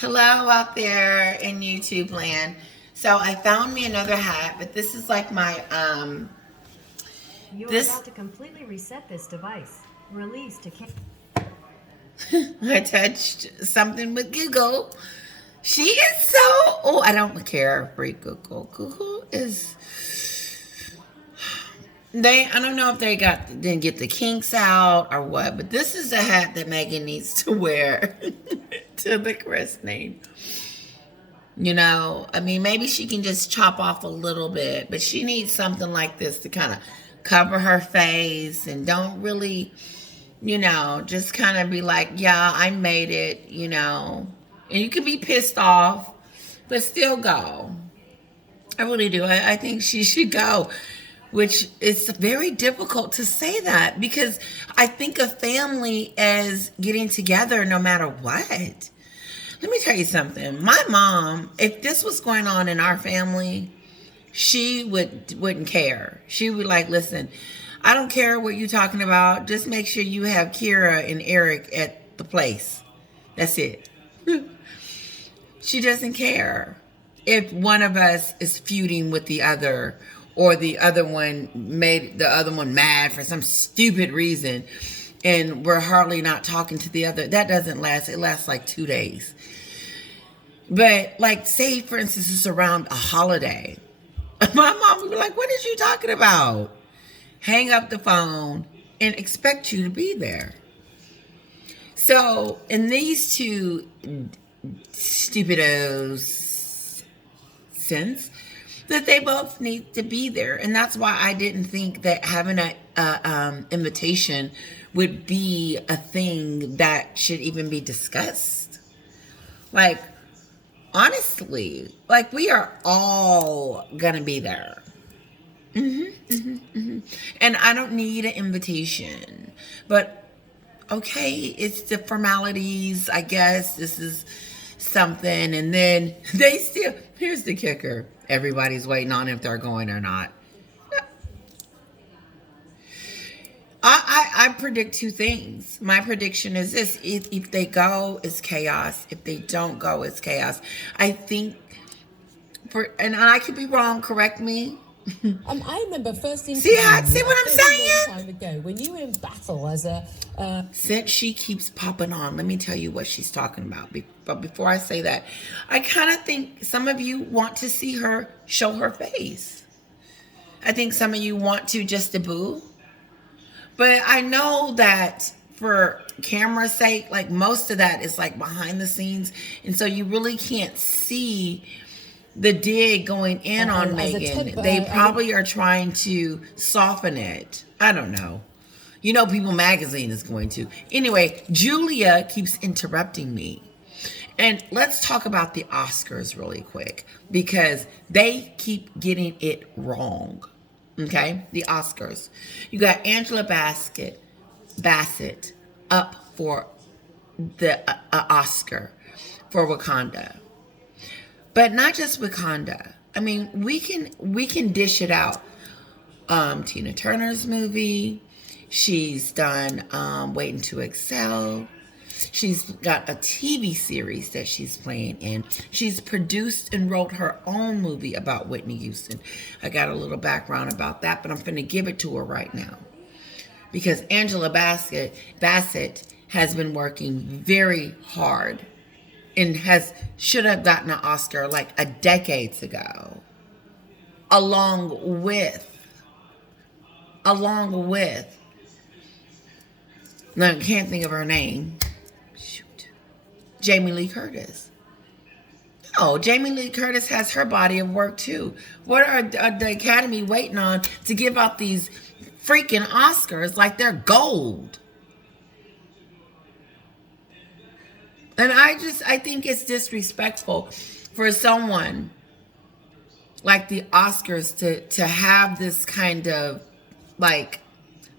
Hello out there in YouTube land. So I found me another hat, but this is like my You are this about to completely reset this device. Release to I touched something with Google. She is so I don't care for Google. Google is I don't know if they didn't get the kinks out or what, but this is a hat that Megan needs to wear to the christening. I mean, maybe she can just chop off a little bit, but she needs something like this to kind of cover her face and don't really, just kind of be like, yeah, I made it. And you can be pissed off, but still go. I really do. I think she should go, which is very difficult to say that because I think of family as getting together no matter what. Let me tell you something. My mom, if this was going on in our family, she wouldn't care. She would like, listen, I don't care what you're talking about. Just make sure you have Kira and Eric at the place. That's it. She doesn't care if one of us is feuding with the other or the other one made the other one mad for some stupid reason and we're hardly not talking to the other. That doesn't last. It lasts like 2 days. But like, say for instance, it's around a holiday. My mom would be like, what is you talking about? Hang up the phone and expect you to be there. So in these two stupidos sense, that they both need to be there. And that's why I didn't think that having a invitation would be a thing that should even be discussed. Like, honestly, like we are all gonna be there. And I don't need an invitation. But okay, it's the formalities. I guess this is something. And then here's the kicker. Everybody's waiting on if they're going or not. I predict two things. My prediction is this: if they go, it's chaos. If they don't go, it's chaos. I think and I could be wrong. Correct me. I remember first See interviewing you what a I'm very saying? long time ago when you were in battle as a. Since she keeps popping on, let me tell you what she's talking about. But before I say that, I kind of think some of you want to see her show her face. I think some of you want to just to boo. But I know that for camera's sake, like most of that is like behind the scenes. And so you really can't see the dig going in on Meghan. They probably are trying to soften it. I don't know. People Magazine is going to. Anyway, Julia keeps interrupting me. And let's talk about the Oscars really quick because they keep getting it wrong. Okay? The Oscars. You got Angela Bassett up for the Oscar for Wakanda. But not just Wakanda. I mean, we can dish it out. Tina Turner's movie. She's done Waiting to Excel. She's got a TV series that she's playing in. She's produced and wrote her own movie about Whitney Houston. I got a little background about that, but I'm going to give it to her right now. Because Angela Bassett has been working very hard and should have gotten an Oscar like a decades ago. Along with now I can't think of her name. Shoot. Jamie Lee Curtis. No, Jamie Lee Curtis has her body of work too. What are the Academy waiting on to give out these freaking Oscars like they're gold? And I think it's disrespectful for someone like the Oscars to have this kind of like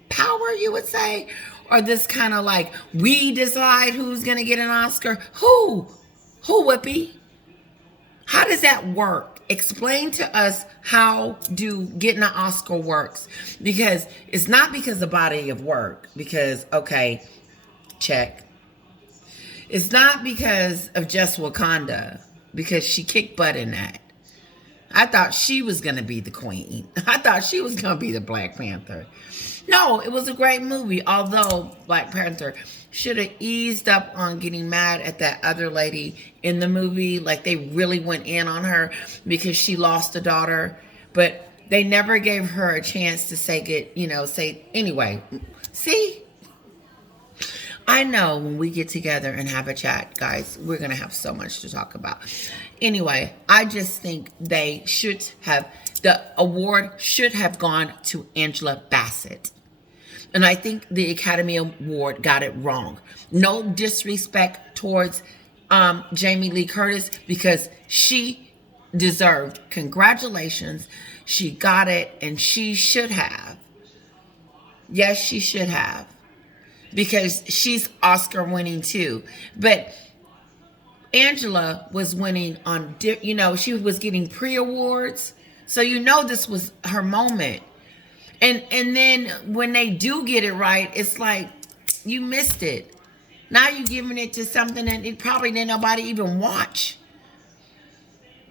power, you would say, or this kind of like we decide who's gonna get an Oscar. Who Whippy? How does that work? Explain to us how getting an Oscar works, because it's not because of body of work. Because okay, check. It's not because of just Wakanda, because she kicked butt in that. I thought she was going to be the queen. I thought she was going to be the Black Panther. No, it was a great movie, although Black Panther should have eased up on getting mad at that other lady in the movie. Like, they really went in on her because she lost a daughter. But they never gave her a chance to say anyway. See? I know when we get together and have a chat, guys, we're going to have so much to talk about. Anyway, I just think the award should have gone to Angela Bassett. And I think the Academy Award got it wrong. No disrespect towards Jamie Lee Curtis, because she deserved congratulations. She got it, and she should have. Yes, she should have. Because she's Oscar winning too. But Angela was winning on, she was getting pre-awards. So this was her moment. And then when they do get it right, it's like, you missed it. Now you're giving it to something that it probably didn't nobody even watch.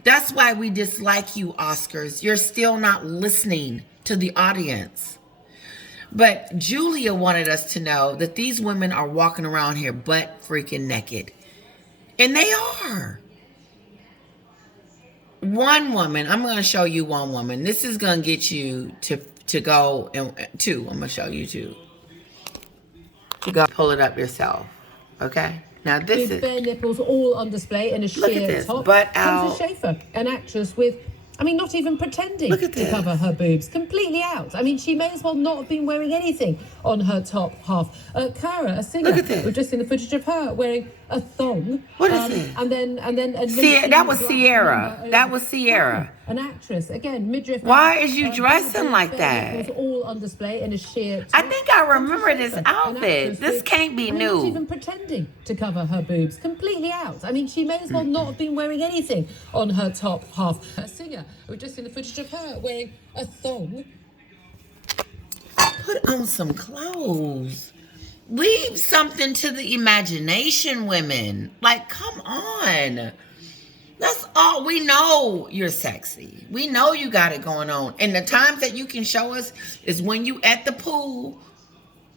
That's why we dislike you, Oscars. You're still not listening to the audience. But Julia wanted us to know that these women are walking around here butt freaking naked. And they are. One woman, I'm going to show you one woman. This is going to get you to go, and two, I'm going to show you two. To go pull it up yourself. Okay? Now this with is... bare nipples all on display in a Look at sheer this, top. butt Comes out. Schaefer, an actress with, not even pretending Look at to this. cover her boobs. Completely out. She may as well not have been wearing anything on her top half. Cara, a singer, Look at this. we've just seen the footage of her wearing a thong. What is it? And then That was Sierra. That was Sierra. An actress, again, midriff. Why is you dressing like It was that? all on display in a sheer top. I think I remember this An outfit. actress This with- can't be Not new. even pretending to cover her boobs. Completely out. She may as well not have been wearing anything on her top half. A singer, we've just seen the footage of her wearing a thong. Put on some clothes. Leave something to the imagination, women. Like, come on. That's all. We know you're sexy. We know you got it going on. And the times that you can show us is when you at the pool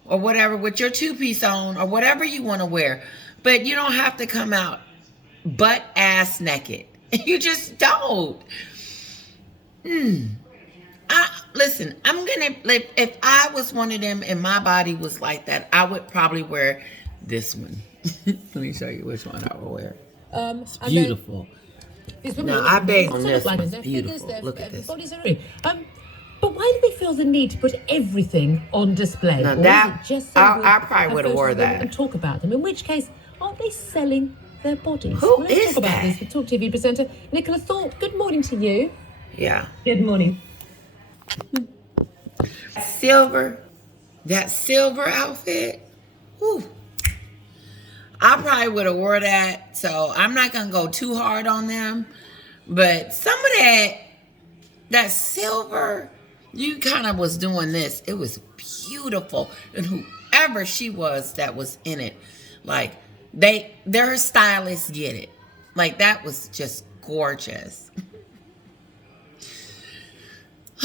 or whatever with your two-piece on or whatever you want to wear. But you don't have to come out butt ass naked. You just don't. Listen, if I was one of them and my body was like that, I would probably wear this one. Let me show you which one I would wear. It's beautiful. No, I beg on this one. It's beautiful. Look at this. But why do they feel the need to put everything on display? Now Or is that- it just so I we probably have would have photos wore of them that. and talk about them? In which case, aren't they selling their bodies? Who Let's is talk about that? this with Talk TV presenter Nicola Thorpe. Good morning to you. Yeah. Good morning. That silver outfit. Whew. I probably would have wore that. So I'm not going to go too hard on them. But some of that silver, you kind of was doing this. It was beautiful. And whoever she was that was in it, like, their stylists get it. Like, that was just gorgeous.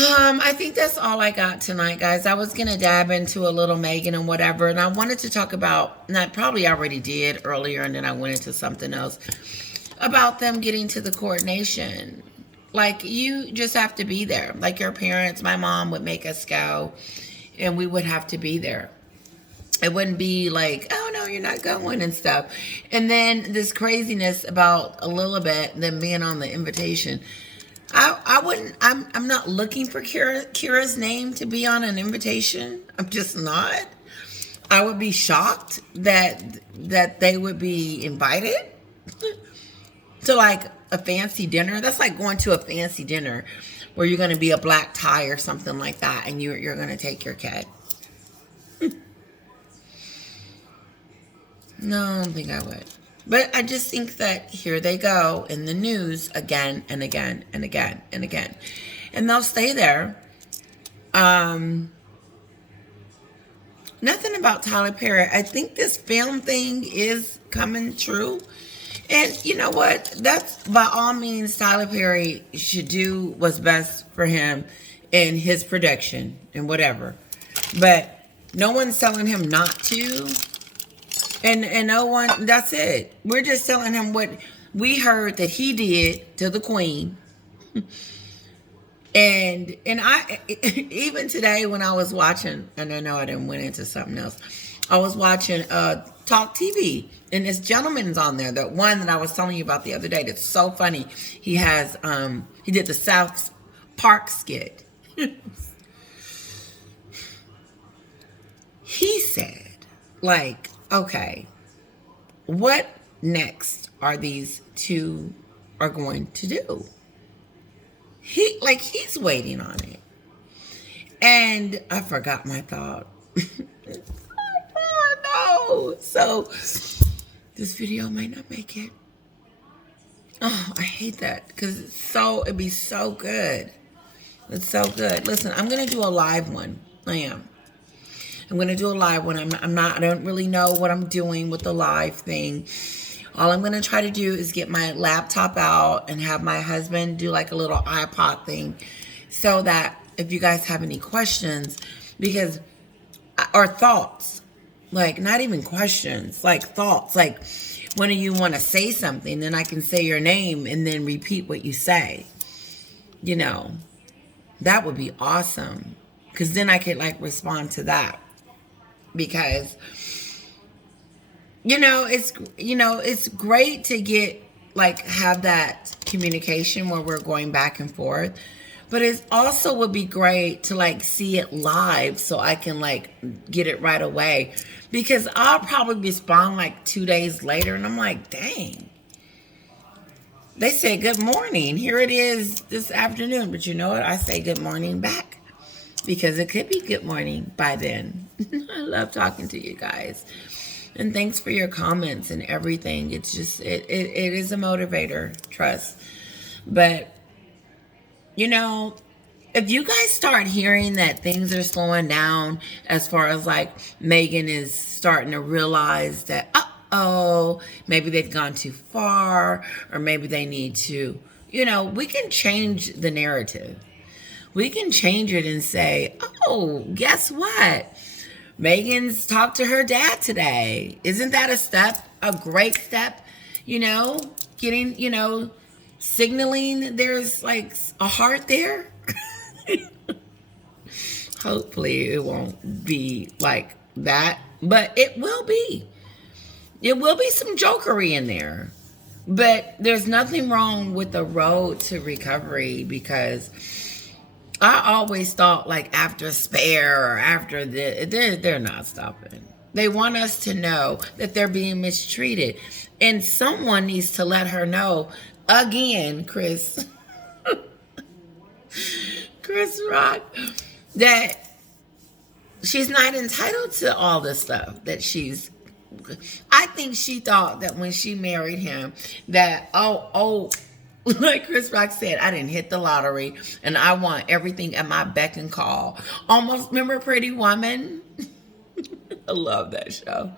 I think that's all I got tonight, guys. I was going to dab into a little Meghan and whatever, and I wanted to talk about, and I probably already did earlier, and then I went into something else, about them getting to the coronation. Like, you just have to be there. Like your parents, my mom would make us go, and we would have to be there. It wouldn't be like, oh, no, you're not going and stuff. And then this craziness about a little bit, them being on the invitation. I'm not looking for Kira's name to be on an invitation. I'm just not. I would be shocked that they would be invited to like a fancy dinner. That's like going to a fancy dinner where you're going to be a black tie or something like that, and you're going to take your kid. No, I don't think I would. But I just think that here they go in the news again and again and again and again. And they'll stay there nothing about Tyler Perry. I think this film thing is coming true. And you know what? That's by all means, Tyler Perry should do what's best for him in his production and whatever. But no one's telling him not to. And no one, that's it. We're just telling him what we heard that he did to the Queen. And I even today when I was watching, and I know I didn't went into something else. I was watching Talk TV, and this gentleman's on there, the one that I was telling you about the other day. That's so funny. He has he did the South Park skit. He said, like, okay, what next are these two are going to do? He's waiting on it. And I forgot my thought. Oh, no. So this video might not make it. Oh, I hate that because it'd be so good. It's so good. Listen, I'm going to do a live one. I am. I'm going to do a live one. I don't really know what I'm doing with the live thing. All I'm going to try to do is get my laptop out and have my husband do like a little iPod thing so that if you guys have any questions, or thoughts, like not even questions, like thoughts, like when you want to say something, then I can say your name and then repeat what you say. You know, that would be awesome because then I could like respond to that because it's great to get have that communication where we're going back and forth, but it also would be great to see it live so I can get it right away because I'll probably respond 2 days later and I'm like, dang, they say good morning, here it is this afternoon, but you know what, I say good morning back because it could be good morning by then. I love talking to you guys. And thanks for your comments and everything. It's just, it is a motivator, trust. But, if you guys start hearing that things are slowing down as far as Meghan is starting to realize that, maybe they've gone too far or maybe they need to, we can change the narrative. We can change it and say, oh, guess what? Meghan's talked to her dad today. Isn't that a great step? Getting, signaling there's a heart there. Hopefully it won't be like that, but it will be. It will be some jokery in there. But there's nothing wrong with the road to recovery because I always thought after Spare or after they're not stopping. They want us to know that they're being mistreated. And someone needs to let her know again, Chris Rock, that she's not entitled to all this stuff I think she thought that when she married him that, like Chris Rock said, I didn't hit the lottery and I want everything at my beck and call. Almost, remember Pretty Woman? I love that show.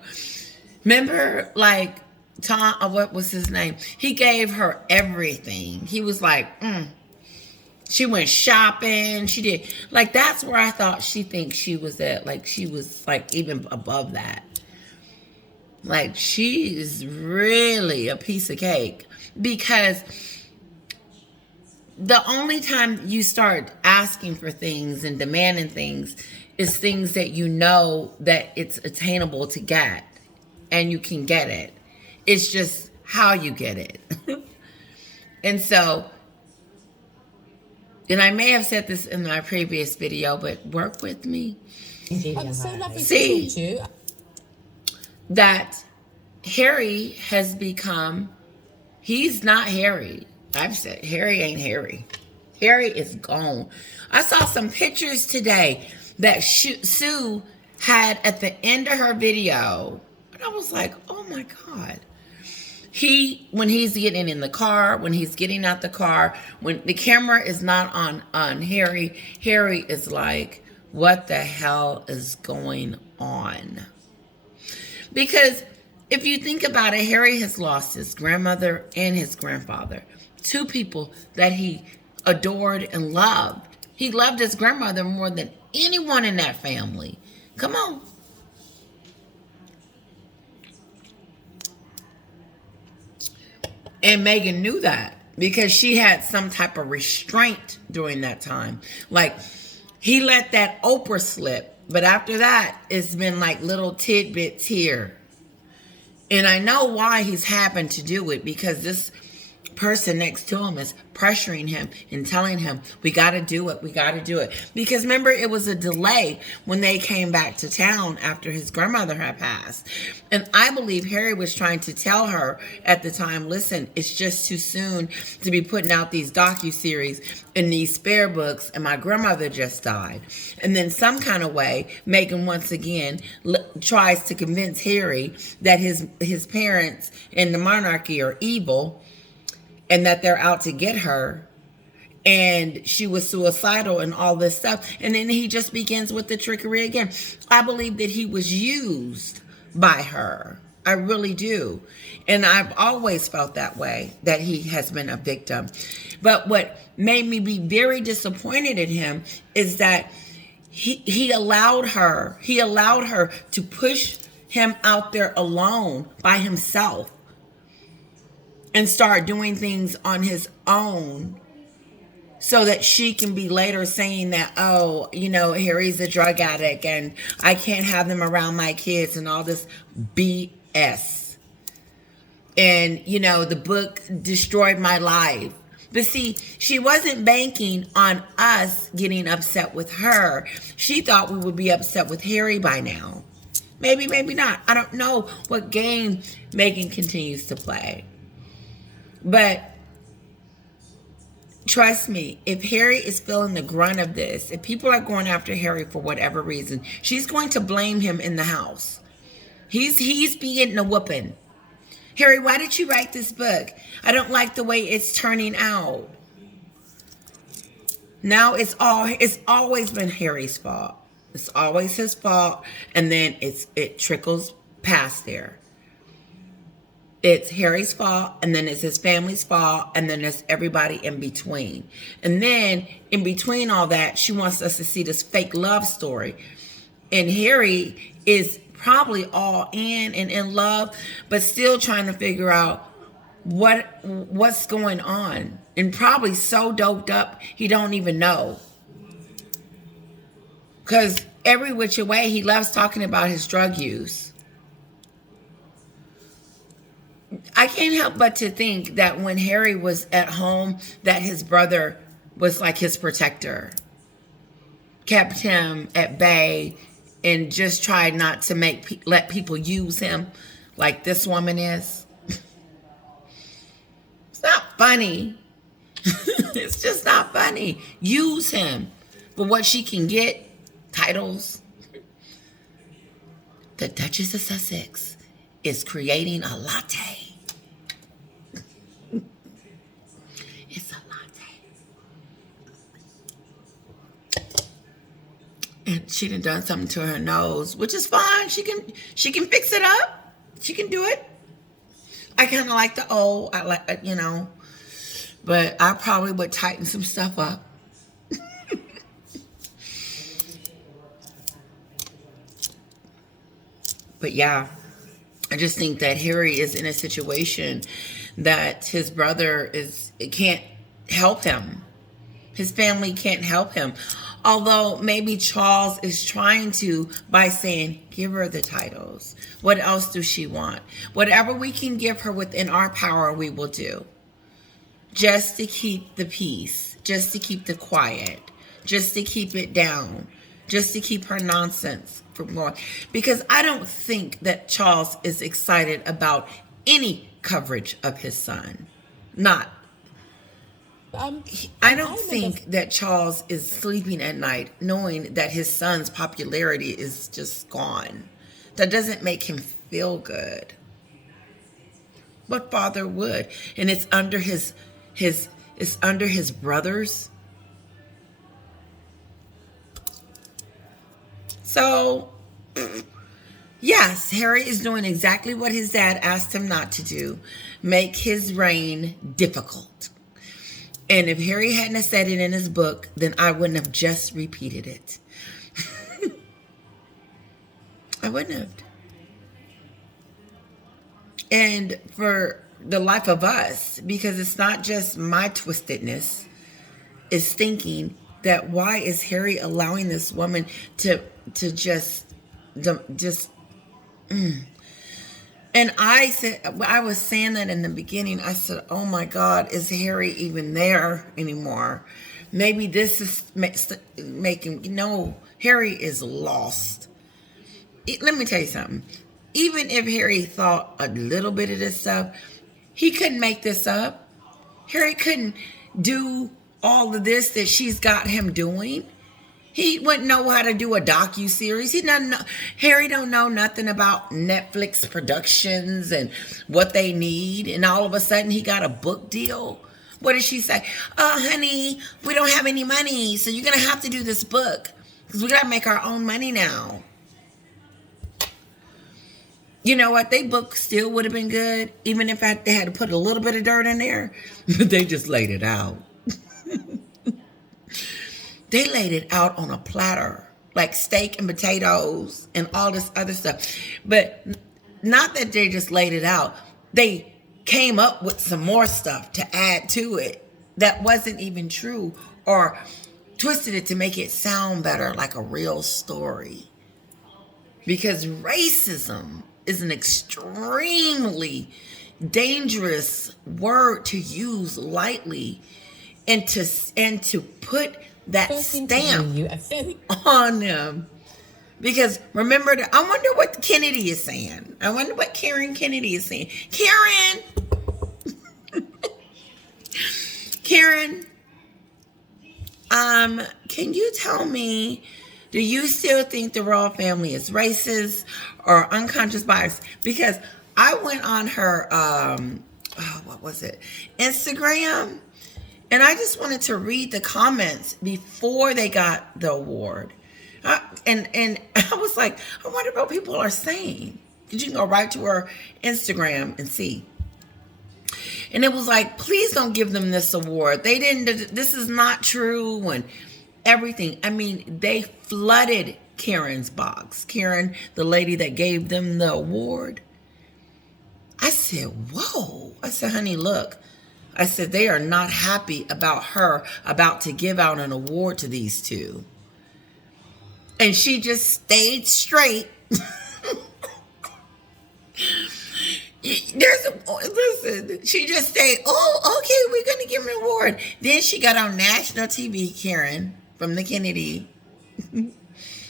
Remember, Tom, what was his name? He gave her everything. He was she went shopping. She did. That's where I thought she thinks she was at. She was, even above that. She is really a piece of cake because the only time you start asking for things and demanding things is things that you know that it's attainable to get and you can get it. It's just how you get it. And so, and I may have said this in my previous video, but work with me. I'm so lovely to talk to you. That Harry has become, he's not Harry. I've said Harry ain't Harry. Harry is gone. I saw some pictures today that Sue had at the end of her video. And I was like, oh my God. When he's getting in the car, when he's getting out the car, when the camera is not on Harry, Harry is like, what the hell is going on. Because if you think about it, Harry has lost his grandmother and his grandfather, two people that he adored and loved. He loved his grandmother more than anyone in that family. Come on. And Meghan knew that because she had some type of restraint during that time. Like, he let that Oprah slip, but after that, it's been like little tidbits here. And I know why he's having to do it, because this person next to him is pressuring him and telling him, we got to do it, we got to do it. Because remember, it was a delay when they came back to town after his grandmother had passed. And I believe Harry was trying to tell her at the time, listen, it's just too soon to be putting out these docuseries and these spare books, and my grandmother just died. And then some kind of way, Meghan once again tries to convince Harry that his parents in the monarchy are evil, and that they're out to get her, and she was suicidal and all this stuff. And then he just begins with the trickery again. I believe that he was used by her. I really do. And I've always felt that way, that he has been a victim. But what made me be very disappointed in him is that he allowed her to push him out there alone by himself and start doing things on his own, so that she can be later saying that, oh, you know, Harry's a drug addict and I can't have them around my kids and all this BS. And, you know, the book destroyed my life. But see, she wasn't banking on us getting upset with her. She thought we would be upset with Harry by now. Maybe, maybe not. I don't know what game Meghan continues to play. But trust me, if Harry is feeling the grunt of this, if people are going after Harry for whatever reason, she's going to blame him in the house. He's be getting a whooping. Harry, why did you write this book? I don't like the way it's turning out. Now it's always been Harry's fault. It's always his fault, and then it trickles past there. It's Harry's fault, and then it's his family's fault, and then there's everybody in between. And then in between all that, she wants us to see this fake love story. And Harry is probably all in and in love, but still trying to figure out what's going on. And probably so doped up, he don't even know. Because every which way, he loves talking about his drug use. I can't help but to think that when Harry was at home, that his brother was like his protector, kept him at bay, and just tried not to let people use him like this woman is. It's not funny. It's just not funny. Use him for what she can get. Titles. The Duchess of Sussex is creating a latte. It's a latte. And she done something to her nose, which is fine. She can fix it up. She can do it. I kind of like the old. I like, you know, but I probably would tighten some stuff up. But yeah, I just think that Harry is in a situation that his brother can't help him. His family can't help him. Although maybe Charles is trying to by saying, give her the titles. What else does she want? Whatever we can give her within our power, we will do. Just to keep the peace. Just to keep the quiet. Just to keep it down. Just to keep her nonsense from going. Because I don't think that Charles is excited about any coverage of his son. Not. I don't think that Charles is sleeping at night knowing that his son's popularity is just gone. That doesn't make him feel good. What father would? And it's under his brothers. So Yes, Harry is doing exactly what his dad asked him not to do, make his reign difficult. And if Harry hadn't have said it in his book, then I wouldn't have just repeated it. I wouldn't have. And for the life of us, because it's not just my twistedness, is thinking that why is Harry allowing this woman to just And I was saying that in the beginning. I said, oh my God, is Harry even there anymore? Maybe this is making, no, Harry is lost. Let me tell you something. Even if Harry thought a little bit of this stuff, he couldn't make this up. Harry couldn't do all of this that she's got him doing. He wouldn't know how to do a docu-series. Harry don't know nothing about Netflix productions and what they need. And all of a sudden he got a book deal. What did she say? Oh, honey, we don't have any money, so you're going to have to do this book because we got to make our own money now. You know what? They book still would have been good, even if they had to put a little bit of dirt in there. But they just laid it out. They laid it out on a platter, like steak and potatoes and all this other stuff. But not that they just laid it out. They came up with some more stuff to add to it that wasn't even true, or twisted it to make it sound better, like a real story. Because racism is an extremely dangerous word to use lightly, and to put that stamp on them. Because remember, I wonder what Kennedy is saying. I wonder what Karen Kennedy is saying. Karen, can you tell me, do you still think the royal family is racist or unconscious bias? Because I went on her, what was it? Instagram. And I just wanted to read the comments before they got the award. And I was like, I wonder what people are saying. Because you can go right to her Instagram and see. And it was like, please don't give them this award. This is not true, and everything. I mean, they flooded Karen's box. Karen, the lady that gave them the award. I said, whoa. I said, honey, look. I said, they are not happy about her about to give out an award to these two. And she just stayed straight. Listen, she just stayed, oh, okay, we're going to give her an award. Then she got on national TV, Karen, from the Kennedy.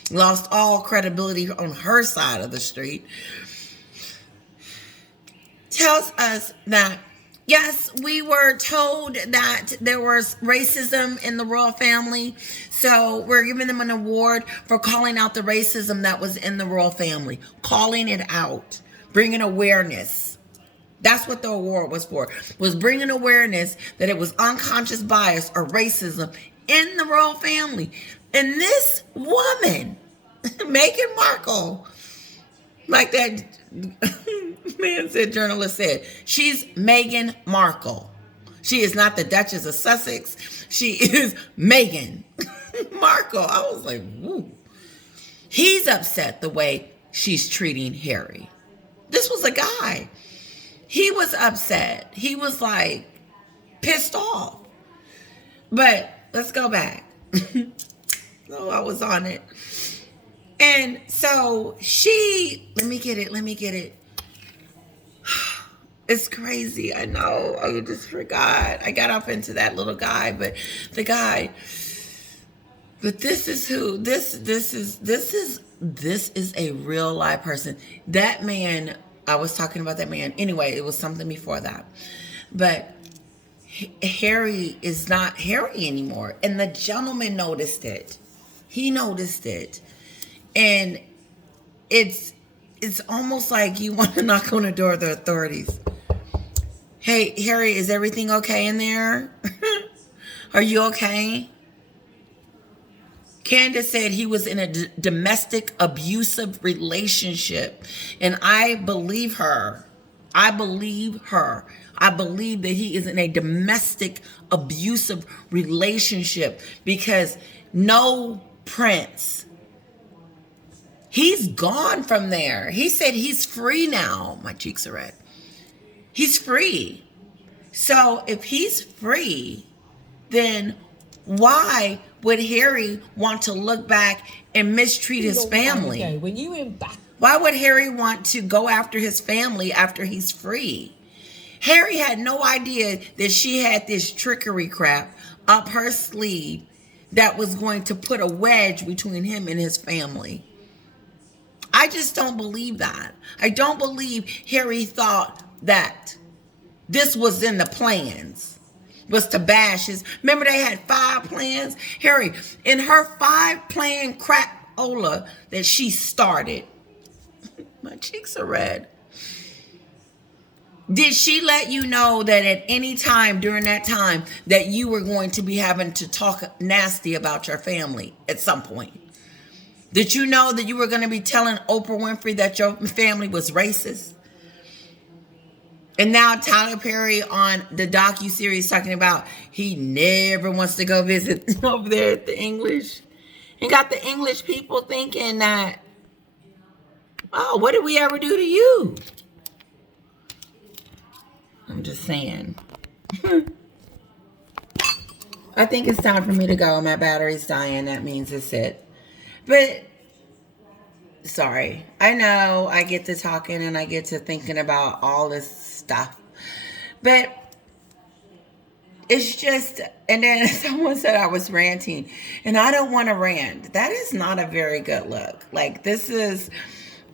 Lost all credibility on her side of the street. Tells us that, yes, we were told that there was racism in the royal family, so we're giving them an award for calling out the racism that was in the royal family, calling it out, bringing awareness. That's what the award was for, was bringing awareness that it was unconscious bias or racism in the royal family. And this woman, Meghan Markle, like that journalist said, she's Meghan Markle. She is not the Duchess of Sussex. She is Meghan Markle. I was like, woo. He's upset the way she's treating Harry. This was a guy. He was upset. He was like pissed off. But let's go back. So I was on it. And so let me get it. It's crazy. I know. I just forgot. I got off into that little guy, but this is a real live person. That man, I was talking about that man. Anyway, it was something before that. But Harry is not Harry anymore. And the gentleman noticed it. He noticed it. And it's almost like you want to knock on the door of the authorities. Hey, Harry, is everything okay in there? Are you okay? Candace said he was in a domestic abusive relationship. And I believe her. I believe her. I believe that he is in a domestic abusive relationship because no prince, he's gone from there. He said he's free now. My cheeks are red. He's free. So if he's free, then why would Harry want to look back and mistreat his family? When you were back. Why would Harry want to go after his family after he's free? Harry had no idea that she had this trickery crap up her sleeve that was going to put a wedge between him and his family. I just don't believe that. I don't believe Harry thought that this was in the plans, was to bash his. Remember they had 5 plans? Harry, in her 5-plan crapola that she started, my cheeks are red. Did she let you know that at any time during that time that you were going to be having to talk nasty about your family at some point? Did you know that you were going to be telling Oprah Winfrey that your family was racist? And now Tyler Perry on the docuseries talking about he never wants to go visit over there at the English. And got the English people thinking that, oh, what did we ever do to you? I'm just saying. I think it's time for me to go. My battery's dying. That means it's it. But, sorry. I know I get to talking and I get to thinking about all this stuff. But, it's just, and then someone said I was ranting. And I don't want to rant. That is not a very good look. Like,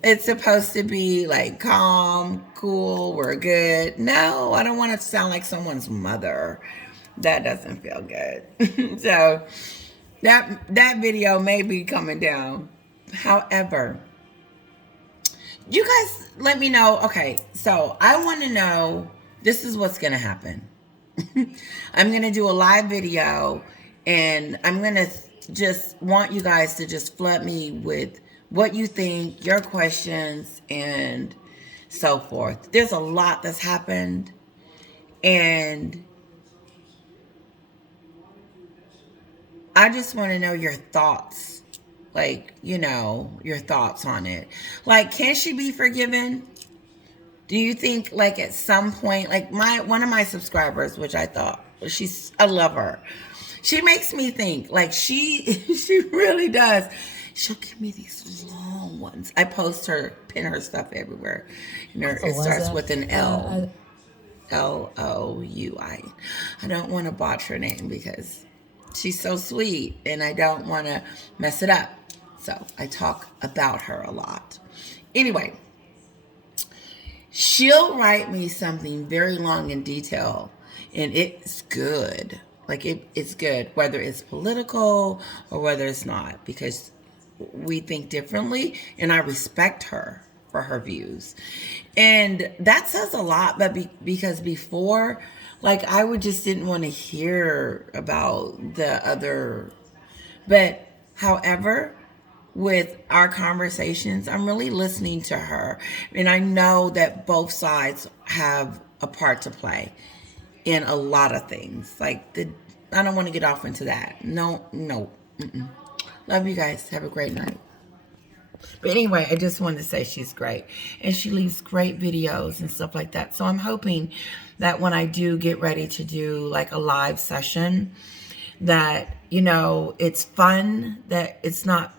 it's supposed to be like calm, cool, we're good. No, I don't want to sound like someone's mother. That doesn't feel good. So that video may be coming down. However, you guys let me know. Okay, so I want to know, this is what's going to happen. I'm going to do a live video and I'm going to just want you guys to just flood me with what you think, your questions, and so forth. There's a lot that's happened, and I just want to know your thoughts. Like, you know, your thoughts on it. Like, can she be forgiven? Do you think, like, at some point, like one of my subscribers, which I love her. She makes me think, like, she really does. She'll give me these long ones. I pin her stuff everywhere. It starts with an L. L-O-U-I. I don't want to botch her name because she's so sweet and I don't want to mess it up. So I talk about her a lot. Anyway, she'll write me something very long in detail and it's good. Like it's good, whether it's political or whether it's not, because we think differently and I respect her for her views. And that says a lot, but because before, like, I just didn't want to hear about the other. But however, with our conversations, I'm really listening to her. And I know that both sides have a part to play in a lot of things. Like, I don't want to get off into that. No. Love you guys. Have a great night. But anyway, I just wanted to say she's great. And she leaves great videos and stuff like that. So I'm hoping that when I do get ready to do like a live session, that, you know, it's fun, that it's not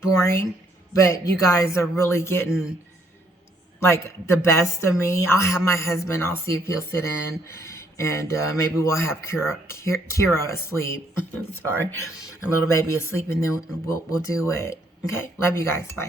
boring, but you guys are really getting like the best of me. I'll have my husband. I'll see if he'll sit in. And maybe we'll have Kira asleep. Sorry. A little baby asleep, and then we'll do it. Okay? Love you guys. Bye.